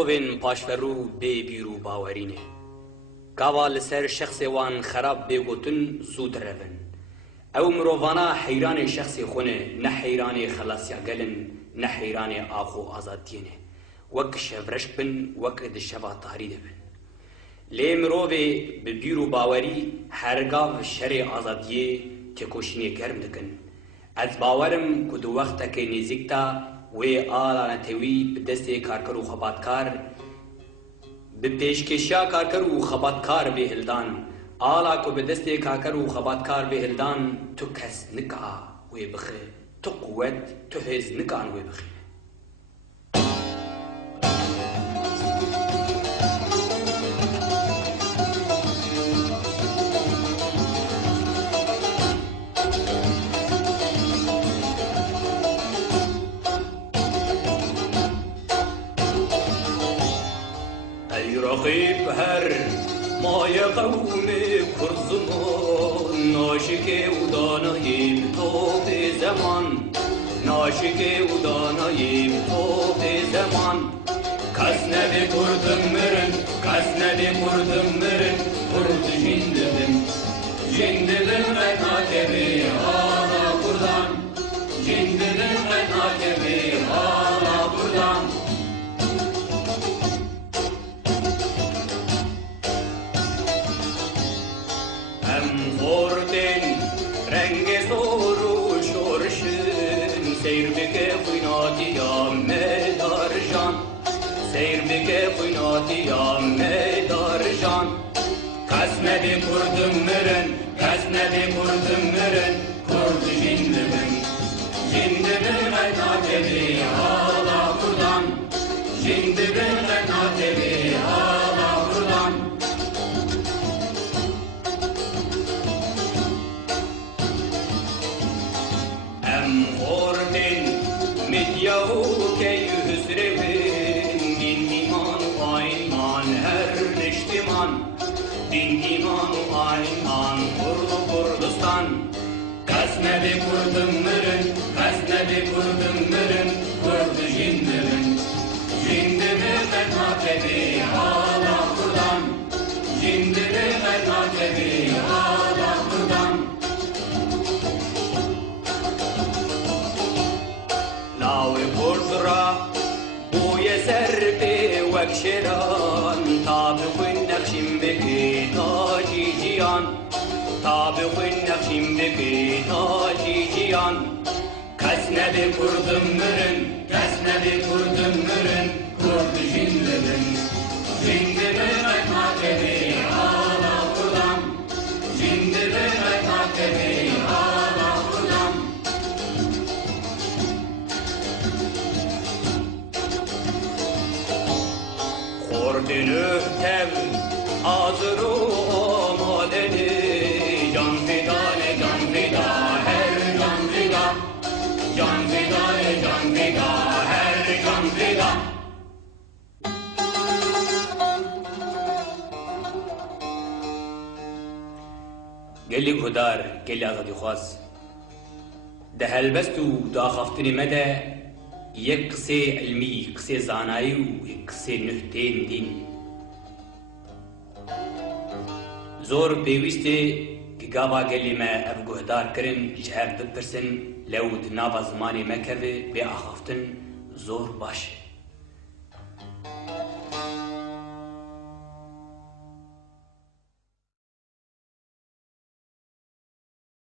مروین پاشفرو بی بیرو باورینه کاوا لسر شخص وان خراب بگوتن زود روین او مرووانا حیران شخص خونه نه حیران خلاصیا گلن نه حیران آخو آزادینه وک شفرشک بن وک دشوا تاری دبن لی مروی ببیرو باوری هرگاو شر آزادیه تکوشینی گرم دکن از باورم کدو وقت که نزیکتا و آلا نتوی بدست کارکر و خباتکار به پیشکشیا کارکر و خباتکار به هلدان آلا کو بدست کارکر و خباتکار به هلدان تو کس نکا و بخه تو قوت تو هز نکان و بخه رقیب هر مای قوم کرزمان ناشک و داناییم تو به زمان ناشک و داناییم تو به زمان کس نده کردم مرن کس نده کردم مرن کرد جندبن جندبن قناتبی آلا کردان جندبن قناتبی آلا کردان رنگ سورو شورشن سیر بکه خویناتیام میدارشان سیر بکه خویناتیام میدارشان کس نده کردم مرن کس نده کردم مرن کرد جندبن جندبن قناتبی آلا کردان جندبن قناتبی آلا کردان Medyahu ke yüzrevin din iman ayman her neştiman din iman ayman kurdu Kurdistan kasnedi kurdum mırın kasnedi kurdum mırın kurdu jindibin jindibin qanatedi hala kurdan jindibin qanatedi hala kurdan لاوی پرترا بوی سر به وکشران تاب خوین نقشیم بکی تاجی جیان تاب خوین نقشیم بکی تاجی جیان کس نده کردم مرن کس نده کردم مرن کرد جندبن جندبن قناتبی آلا کردم جندبن قناتبی آلا کردم Ordinü tev hazır olmalıdır can fida can fida her can fida can fida can fida her can fida گلی گدار گلی آزادی خواست ده هلبست و دا خفتنی مده یک قصه علمی قصه زانایی و یک قصه نهتین دین زور پیوسته که گاوا گلی ما افگوهدار کرن جهر بپرسن لود ناوا زمانی مکوه به آخافتن زور باشه